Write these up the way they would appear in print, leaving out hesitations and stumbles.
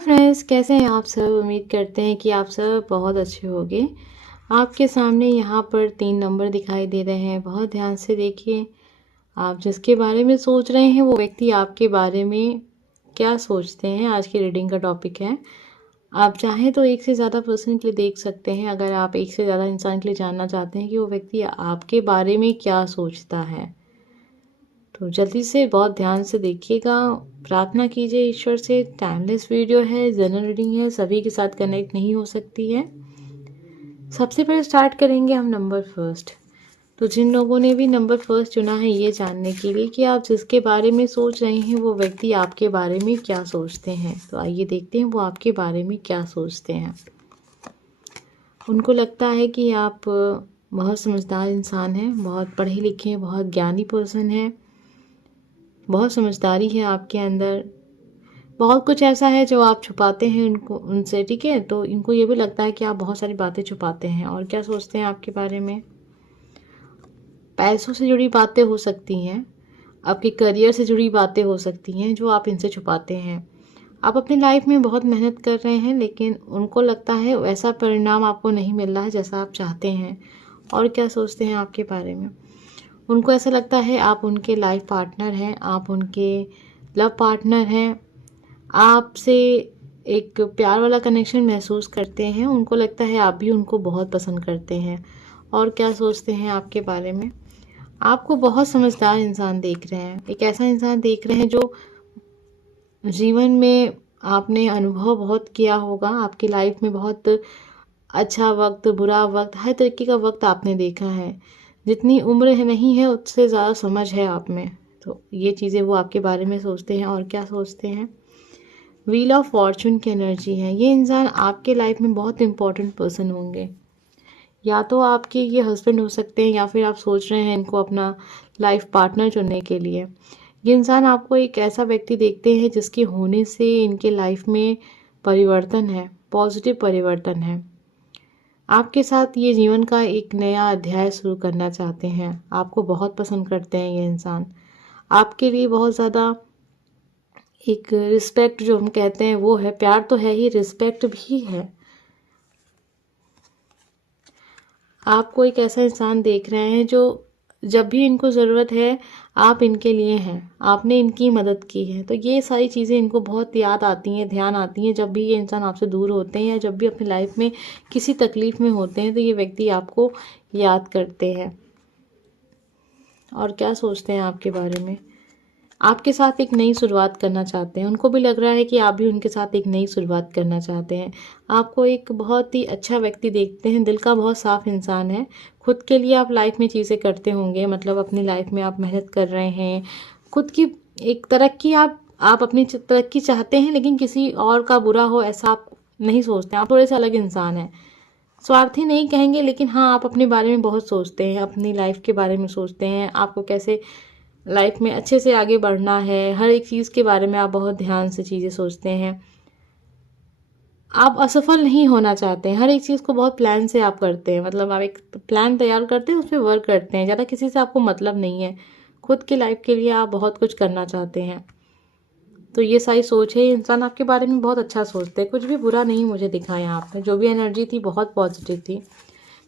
Friends, कैसे हैं आप सब। उम्मीद करते हैं कि आप सब बहुत अच्छे होंगे। आपके सामने यहाँ पर 3 नंबर दिखाई दे रहे हैं। बहुत ध्यान से देखिए। आप जिसके बारे में सोच रहे हैं वो व्यक्ति आपके बारे में क्या सोचते हैं, आज की रीडिंग का टॉपिक है। आप चाहें तो एक से ज़्यादा पर्सन के लिए देख सकते हैं, अगर आप एक से ज़्यादा इंसान के लिए जानना चाहते हैं कि वो व्यक्ति आपके बारे में क्या सोचता है। तो जल्दी से बहुत ध्यान से देखिएगा, प्रार्थना कीजिए ईश्वर से। टाइमलेस वीडियो है, जनरल रीडिंग है, सभी के साथ कनेक्ट नहीं हो सकती है। सबसे पहले स्टार्ट करेंगे हम नंबर फर्स्ट। तो जिन लोगों ने भी नंबर फर्स्ट चुना है ये जानने के लिए कि आप जिसके बारे में सोच रहे हैं वो व्यक्ति आपके बारे में क्या सोचते हैं, तो आइए देखते हैं वो आपके बारे में क्या सोचते हैं। उनको लगता है कि आप बहुत समझदार इंसान हैं, बहुत पढ़े लिखे हैं, बहुत ज्ञानी पर्सन हैं, बहुत समझदारी है आपके अंदर। बहुत कुछ ऐसा है जो आप छुपाते हैं उनसे, ठीक है। तो इनको ये भी लगता है कि आप बहुत सारी बातें छुपाते हैं। और क्या सोचते हैं आपके बारे में, पैसों से जुड़ी बातें हो सकती हैं, आपके करियर से जुड़ी बातें हो सकती हैं जो आप इनसे छुपाते हैं। आप अपनी लाइफ में बहुत मेहनत कर रहे हैं लेकिन उनको लगता है वैसा परिणाम आपको नहीं मिल रहा है जैसा आप चाहते हैं। और क्या सोचते हैं आपके बारे में, उनको ऐसा लगता है आप उनके लाइफ पार्टनर हैं, आप उनके लव पार्टनर हैं, आपसे एक प्यार वाला कनेक्शन महसूस करते हैं। उनको लगता है आप भी उनको बहुत पसंद करते हैं। और क्या सोचते हैं आपके बारे में, आपको बहुत समझदार इंसान देख रहे हैं, एक ऐसा इंसान देख रहे हैं जो जीवन में आपने अनुभव बहुत किया होगा, आपकी लाइफ में बहुत अच्छा वक्त, बुरा वक्त, हर तरीके का वक्त आपने देखा है। जितनी उम्र है नहीं है उससे ज़्यादा समझ है आप में। तो ये चीज़ें वो आपके बारे में सोचते हैं। और क्या सोचते हैं, व्हील ऑफ फॉर्चून की एनर्जी है। ये इंसान आपके लाइफ में बहुत इंपॉर्टेंट पर्सन होंगे। या तो आपके ये हस्बैंड हो सकते हैं या फिर आप सोच रहे हैं इनको अपना लाइफ पार्टनर चुनने के लिए। ये इंसान आपको एक ऐसा व्यक्ति देखते हैं जिसके होने से इनके लाइफ में परिवर्तन है, पॉजिटिव परिवर्तन है। आपके साथ ये जीवन का एक नया अध्याय शुरू करना चाहते हैं। आपको बहुत पसंद करते हैं ये इंसान। आपके लिए बहुत ज़्यादा एक रिस्पेक्ट जो हम कहते हैं वो है, प्यार तो है ही, रिस्पेक्ट भी है। आपको एक ऐसा इंसान देख रहे हैं जो जब भी इनको ज़रूरत है आप इनके लिए हैं, आपने इनकी मदद की है। तो ये सारी चीज़ें इनको बहुत याद आती हैं, ध्यान आती हैं जब भी ये इंसान आपसे दूर होते हैं या जब भी अपनी लाइफ में किसी तकलीफ़ में होते हैं तो ये व्यक्ति आपको याद करते हैं। और क्या सोचते हैं आपके बारे में, आपके साथ एक नई शुरुआत करना चाहते हैं। उनको भी लग रहा है कि आप भी उनके साथ एक नई शुरुआत करना चाहते हैं। आपको एक बहुत ही अच्छा व्यक्ति देखते हैं, दिल का बहुत साफ इंसान है। खुद के लिए आप लाइफ में चीज़ें करते होंगे, मतलब अपनी लाइफ में आप मेहनत कर रहे हैं, खुद की एक तरक्की, आप अपनी तरक्की चाहते हैं लेकिन किसी और का बुरा हो ऐसा आप नहीं सोचते। आप थोड़े से अलग इंसान हैं, स्वार्थी नहीं कहेंगे लेकिन हाँ, आप अपने बारे में बहुत सोचते हैं, अपनी लाइफ के बारे में सोचते हैं, आपको कैसे लाइफ में अच्छे से आगे बढ़ना है। हर एक चीज़ के बारे में आप बहुत ध्यान से चीज़ें सोचते हैं। आप असफल नहीं होना चाहते हैं, हर एक चीज़ को बहुत प्लान से आप करते हैं, मतलब आप एक प्लान तैयार करते हैं, उस पर वर्क करते हैं। ज़्यादा किसी से आपको मतलब नहीं है, खुद की लाइफ के लिए आप बहुत कुछ करना चाहते हैं। तो ये सारी सोच है, इंसान आपके बारे में बहुत अच्छा सोचते हैं। कुछ भी बुरा नहीं मुझे दिखा यहाँ पे, जो भी एनर्जी थी बहुत पॉजिटिव थी।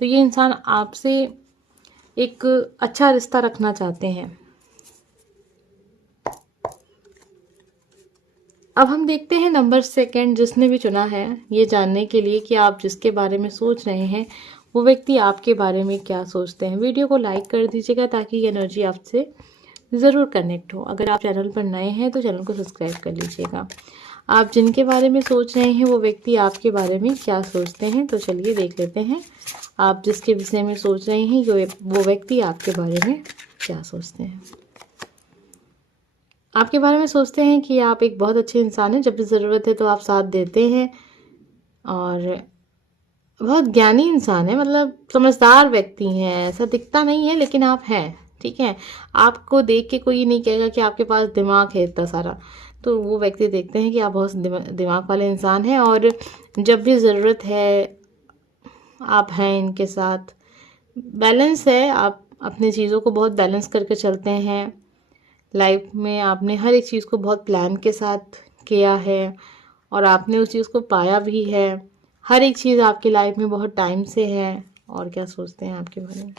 तो ये इंसान आपसे एक अच्छा रिश्ता रखना चाहते हैं। अब हम देखते हैं नंबर सेकंड जिसने भी चुना है, ये जानने के लिए कि आप जिसके बारे में सोच रहे हैं वो व्यक्ति आपके बारे में क्या सोचते हैं। वीडियो को लाइक कर दीजिएगा ताकि ये एनर्जी आपसे ज़रूर कनेक्ट हो। अगर आप चैनल पर नए हैं तो चैनल को सब्सक्राइब कर लीजिएगा। आप जिनके बारे में सोच रहे हैं वो व्यक्ति आपके बारे में क्या सोचते हैं, तो चलिए देख लेते हैं आप जिसके विषय में सोच रहे हैं वो व्यक्ति आपके बारे में क्या सोचते हैं। आपके बारे में सोचते हैं कि आप एक बहुत अच्छे इंसान हैं, जब भी ज़रूरत है तो आप साथ देते हैं और बहुत ज्ञानी इंसान है, मतलब समझदार व्यक्ति हैं। ऐसा दिखता नहीं है लेकिन आप हैं, ठीक है। आपको देख के कोई नहीं कहेगा कि आपके पास दिमाग है इतना सारा। तो वो व्यक्ति देखते हैं कि आप बहुत दिमाग वाले इंसान हैं और जब भी ज़रूरत है आप हैं इनके साथ। बैलेंस है, आप अपनी चीज़ों को बहुत बैलेंस करके चलते हैं। लाइफ में आपने हर एक चीज़ को बहुत प्लान के साथ किया है और आपने उस चीज़ को पाया भी है। हर एक चीज़ आपकी लाइफ में बहुत टाइम से है। और क्या सोचते हैं आपके बारे में?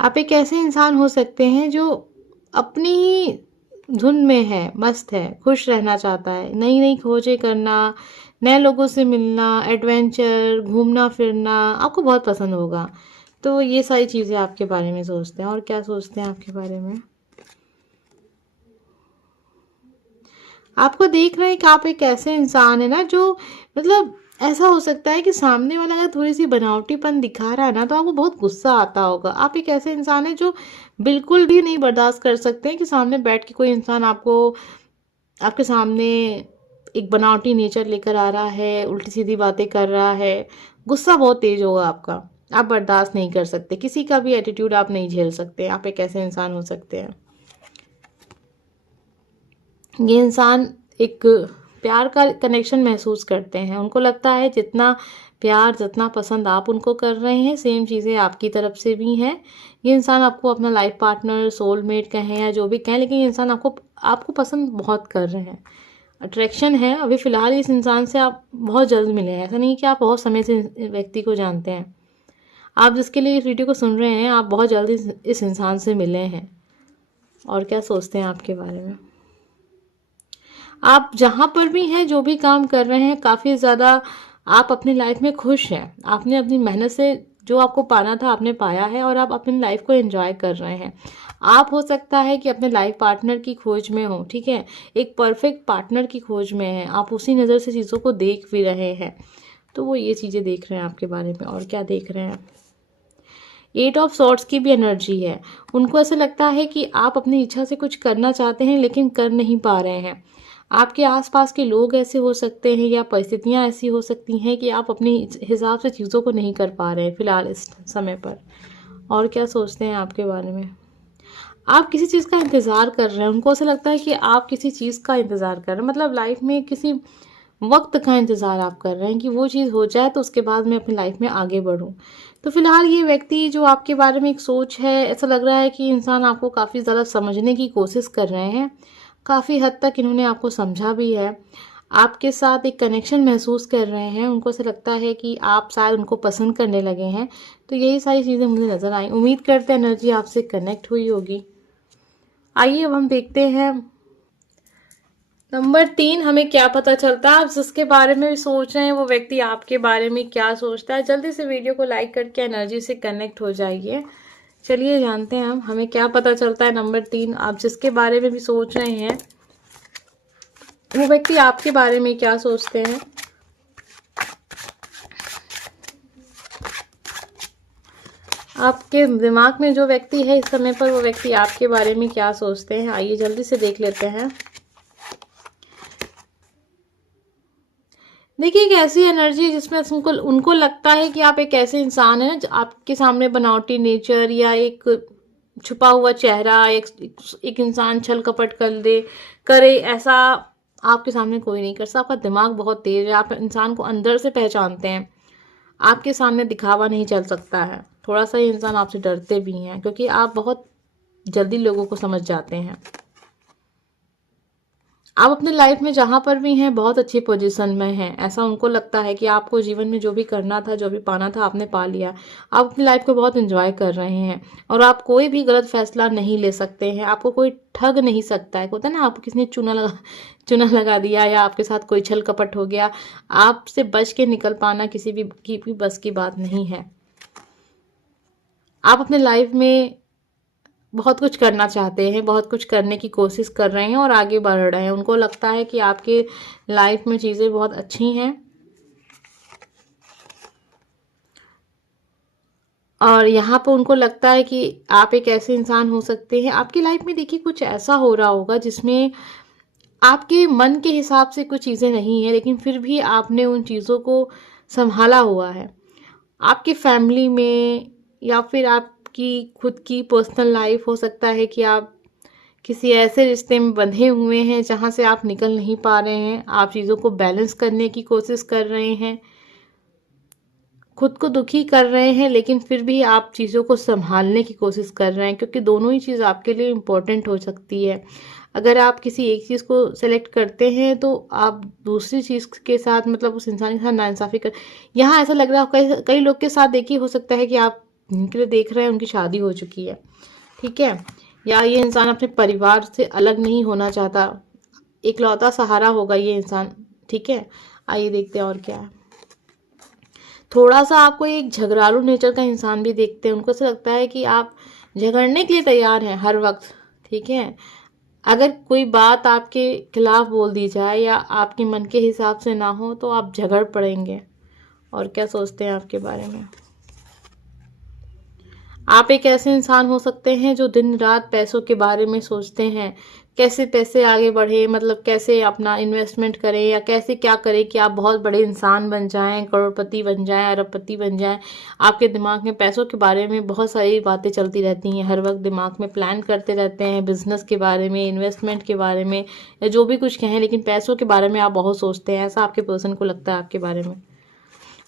आप एक ऐसे इंसान हो सकते हैं जो अपनी ही धुन में है, मस्त है, खुश रहना चाहता है, नई नई खोजें करना, नए लोगों से मिलना, एडवेंचर, घूमना फिरना आपको बहुत पसंद होगा। तो ये सारी चीज़ें आपके बारे में सोचते हैं। और क्या सोचते हैं आपके बारे में? आपको देख रहे हैं कि आप एक ऐसे इंसान है ना जो मतलब ऐसा हो सकता है कि सामने वाला अगर थोड़ी सी बनावटीपन दिखा रहा है ना तो आपको बहुत गुस्सा आता होगा। आप एक ऐसे इंसान है जो बिल्कुल भी नहीं बर्दाश्त कर सकते हैं कि सामने बैठ के कोई इंसान आपको आपके सामने एक बनावटी नेचर लेकर आ रहा है, उल्टी सीधी बातें कर रहा है। गुस्सा बहुत तेज होगा आपका। आप बर्दाश्त नहीं कर सकते, किसी का भी एटीट्यूड आप नहीं झेल सकते। आप एक ऐसे इंसान हो सकते हैं। ये इंसान एक प्यार का कनेक्शन महसूस करते हैं। उनको लगता है जितना प्यार, जितना पसंद आप उनको कर रहे हैं, सेम चीज़ें आपकी तरफ से भी हैं। ये इंसान आपको अपना लाइफ पार्टनर, सोलमेट कहें या जो भी कहें, लेकिन ये इंसान आपको आपको पसंद बहुत कर रहे हैं। अट्रैक्शन है। अभी फ़िलहाल इस इंसान से आप बहुत जल्द मिले हैं। ऐसा नहीं कि आप बहुत समय से इस व्यक्ति को जानते हैं। आप जिसके लिए इस वीडियो को सुन रहे हैं, आप बहुत जल्द इस इंसान से मिले हैं। और क्या सोचते हैं आपके बारे में? आप जहाँ पर भी हैं, जो भी काम कर रहे हैं, काफ़ी ज़्यादा आप अपनी लाइफ में खुश हैं। आपने अपनी मेहनत से जो आपको पाना था आपने पाया है और आप अपनी लाइफ को एंजॉय कर रहे हैं। आप हो सकता है कि अपने लाइफ पार्टनर की खोज में हो, ठीक है? एक परफेक्ट पार्टनर की खोज में हैं। आप उसी नज़र से चीज़ों को देख भी रहे हैं। तो वो ये चीज़ें देख रहे हैं आपके बारे में। और क्या देख रहे हैं? 8 ऑफ सॉर्ड्स की भी एनर्जी है। उनको ऐसा लगता है कि आप अपनी इच्छा से कुछ करना चाहते हैं लेकिन कर नहीं पा रहे हैं। आपके आसपास के लोग ऐसे हो सकते हैं या परिस्थितियाँ ऐसी हो सकती हैं कि आप अपने हिसाब से चीज़ों को नहीं कर पा रहे हैं फ़िलहाल इस समय पर। और क्या सोचते हैं आपके बारे में? आप किसी चीज़ का इंतज़ार कर रहे हैं। उनको ऐसा लगता है कि आप किसी चीज़ का इंतज़ार कर रहे हैं, मतलब लाइफ में किसी वक्त का इंतज़ार आप कर रहे हैं कि वो चीज़ हो जाए तो उसके बाद मैं अपनी लाइफ में आगे बढ़ूँ। तो फिलहाल ये व्यक्ति जो आपके बारे में एक सोच है, ऐसा लग रहा है कि इंसान आपको काफ़ी ज़्यादा समझने की कोशिश कर रहे हैं। काफ़ी हद तक इन्होंने आपको समझा भी है। आपके साथ एक कनेक्शन महसूस कर रहे हैं। उनको ऐसा लगता है कि आप शायद उनको पसंद करने लगे हैं। तो यही सारी चीज़ें मुझे नज़र आई। उम्मीद करते हैं एनर्जी आपसे कनेक्ट हुई होगी। आइए अब हम देखते हैं नंबर 3 हमें क्या पता चलता है। आप जिसके बारे में भी सोच रहे हैं वो व्यक्ति आपके बारे में क्या सोचता है। जल्दी से वीडियो को लाइक करके एनर्जी से कनेक्ट हो जाइए। चलिए जानते हैं हम हमें क्या पता चलता है। नंबर 3 आप जिसके बारे में भी सोच रहे हैं वो व्यक्ति आपके बारे में क्या सोचते हैं। आपके दिमाग में जो व्यक्ति है इस समय पर वो व्यक्ति आपके बारे में क्या सोचते हैं, आइए जल्दी से देख लेते हैं। देखिए एक ऐसी एनर्जी जिसमें उनको उनको लगता है कि आप एक ऐसे इंसान हैं जो आपके सामने बनावटी नेचर या एक छुपा हुआ चेहरा, एक इंसान छल कपट कर दे करे, ऐसा आपके सामने कोई नहीं कर सकता। आपका दिमाग बहुत तेज है। आप इंसान को अंदर से पहचानते हैं। आपके सामने दिखावा नहीं चल सकता है। थोड़ा सा ये इंसान आपसे डरते भी हैं क्योंकि आप बहुत जल्दी लोगों को समझ जाते हैं। आप अपनी लाइफ में जहाँ पर भी हैं बहुत अच्छी पोजीशन में हैं। ऐसा उनको लगता है कि आपको जीवन में जो भी करना था, जो भी पाना था, आपने पा लिया। आप अपनी लाइफ को बहुत एंजॉय कर रहे हैं और आप कोई भी गलत फैसला नहीं ले सकते हैं। आपको कोई ठग नहीं सकता है। होता है ना, आपको किसी ने चूना लगा दिया या आपके साथ कोई छल कपट हो गया, आपसे बच के निकल पाना किसी भी की बस की बात नहीं है। आप अपने लाइफ में बहुत कुछ करना चाहते हैं, बहुत कुछ करने की कोशिश कर रहे हैं और आगे बढ़ रहे हैं। उनको लगता है कि आपके लाइफ में चीज़ें बहुत अच्छी हैं और यहाँ पर उनको लगता है कि आप एक ऐसे इंसान हो सकते हैं। आपकी लाइफ में देखिए कुछ ऐसा हो रहा होगा जिसमें आपके मन के हिसाब से कुछ चीज़ें नहीं है, लेकिन फिर भी आपने उन चीज़ों को संभाला हुआ है। आपकी फैमिली में या फिर आपकी खुद की पर्सनल लाइफ हो सकता है कि आप किसी ऐसे रिश्ते में बंधे हुए हैं जहाँ से आप निकल नहीं पा रहे हैं। आप चीज़ों को बैलेंस करने की कोशिश कर रहे हैं, खुद को दुखी कर रहे हैं, लेकिन फिर भी आप चीज़ों को संभालने की कोशिश कर रहे हैं क्योंकि दोनों ही चीज़ आपके लिए इम्पोर्टेंट हो सकती है। अगर आप किसी एक चीज़ को सेलेक्ट करते हैं तो आप दूसरी चीज़ के साथ मतलब उस इंसान के साथ नाइंसाफ़ी कर, यहाँ ऐसा लग रहा है कई कई लोग के साथ देखिए, हो सकता है कि आप जिनके लिए देख रहे हैं उनकी शादी हो चुकी है, ठीक है, या ये इंसान अपने परिवार से अलग नहीं होना चाहता, इकलौता सहारा होगा ये इंसान, ठीक है। आइए देखते हैं और क्या है। थोड़ा सा आपको एक झगड़ालू नेचर का इंसान भी देखते हैं, उनको ऐसा लगता है कि आप झगड़ने के लिए तैयार हैं हर वक्त, ठीक है। अगर कोई बात आपके खिलाफ बोल दी जाए या आपके मन के हिसाब से ना हो तो आप झगड़ पड़ेंगे। और क्या सोचते हैं आपके बारे में? आप एक ऐसे इंसान हो सकते हैं जो दिन रात पैसों के बारे में सोचते हैं, कैसे पैसे आगे बढ़े, मतलब कैसे अपना इन्वेस्टमेंट करें या कैसे क्या करें कि आप बहुत बड़े इंसान बन जाएं, करोड़पति बन जाएं, अरबपति बन जाएं। आपके दिमाग में पैसों के बारे में बहुत सारी बातें चलती रहती हैं, हर वक्त दिमाग में प्लान करते रहते हैं, बिजनेस के बारे में, इन्वेस्टमेंट के बारे में, या जो भी कुछ कहें, लेकिन पैसों के बारे में आप बहुत सोचते हैं, ऐसा आपके पर्सन को लगता है आपके बारे में।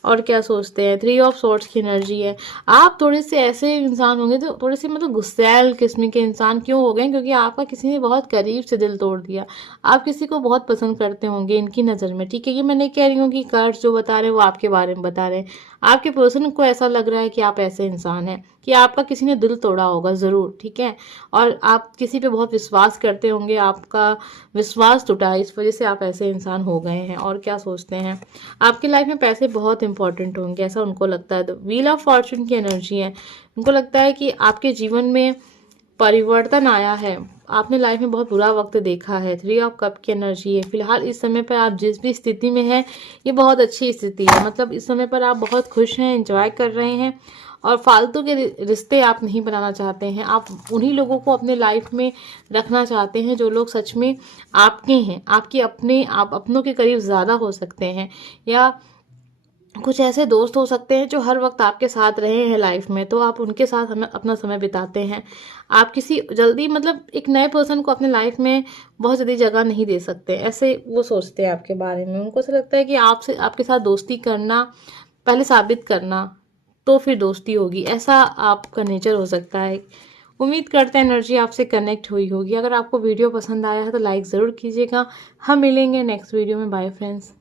और क्या सोचते हैं? 3 ऑफ सॉर्ड्स की एनर्जी है। आप थोड़े से ऐसे इंसान होंगे जो थोड़े से मतलब गुस्सैल किस्म के इंसान क्यों हो गए, क्योंकि आपका किसी ने बहुत करीब से दिल तोड़ दिया। आप किसी को बहुत पसंद करते होंगे इनकी नज़र में, ठीक है। ये मैं नहीं कह रही हूँ कि कार्ड्स जो बता रहे हैं वो आपके बारे में बता रहे हैं। आपके पर्सन को ऐसा लग रहा है कि आप ऐसे इंसान हैं कि आपका किसी ने दिल तोड़ा होगा ज़रूर, ठीक है। और आप किसी पे बहुत विश्वास करते होंगे, आपका विश्वास टूटा, इस वजह से आप ऐसे इंसान हो गए हैं। और क्या सोचते हैं? आपकी लाइफ में पैसे बहुत इंपॉर्टेंट होंगे, ऐसा उनको लगता है। व्हील ऑफ फॉर्चून की एनर्जी है। उनको लगता है कि आपके जीवन में परिवर्तन आया है, आपने लाइफ में बहुत बुरा वक्त देखा है। 3 ऑफ कप की एनर्जी है। फिलहाल इस समय पर आप जिस भी स्थिति में हैं ये बहुत अच्छी स्थिति है, मतलब इस समय पर आप बहुत खुश हैं, एंजॉय कर रहे हैं और फालतू के रिश्ते आप नहीं बनाना चाहते हैं। आप उन्हीं लोगों को अपने लाइफ में रखना चाहते हैं जो लोग सच में आपके हैं, आपके अपने, आप अपनों के करीब ज़्यादा हो सकते हैं, या कुछ ऐसे दोस्त हो सकते हैं जो हर वक्त आपके साथ रहे हैं लाइफ में, तो आप उनके साथ हमें अपना समय बिताते हैं। आप किसी जल्दी मतलब एक नए पर्सन को अपने लाइफ में बहुत जल्दी जगह नहीं दे सकते, ऐसे वो सोचते हैं आपके बारे में। उनको ऐसा लगता है कि आपसे, आपके साथ दोस्ती करना, पहले साबित करना, तो फिर दोस्ती होगी, ऐसा आपका नेचर हो सकता है। उम्मीद करते हैं एनर्जी आपसे कनेक्ट हुई होगी। अगर आपको वीडियो पसंद आया है तो लाइक ज़रूर कीजिएगा। हम मिलेंगे नेक्स्ट वीडियो में। Bye friends.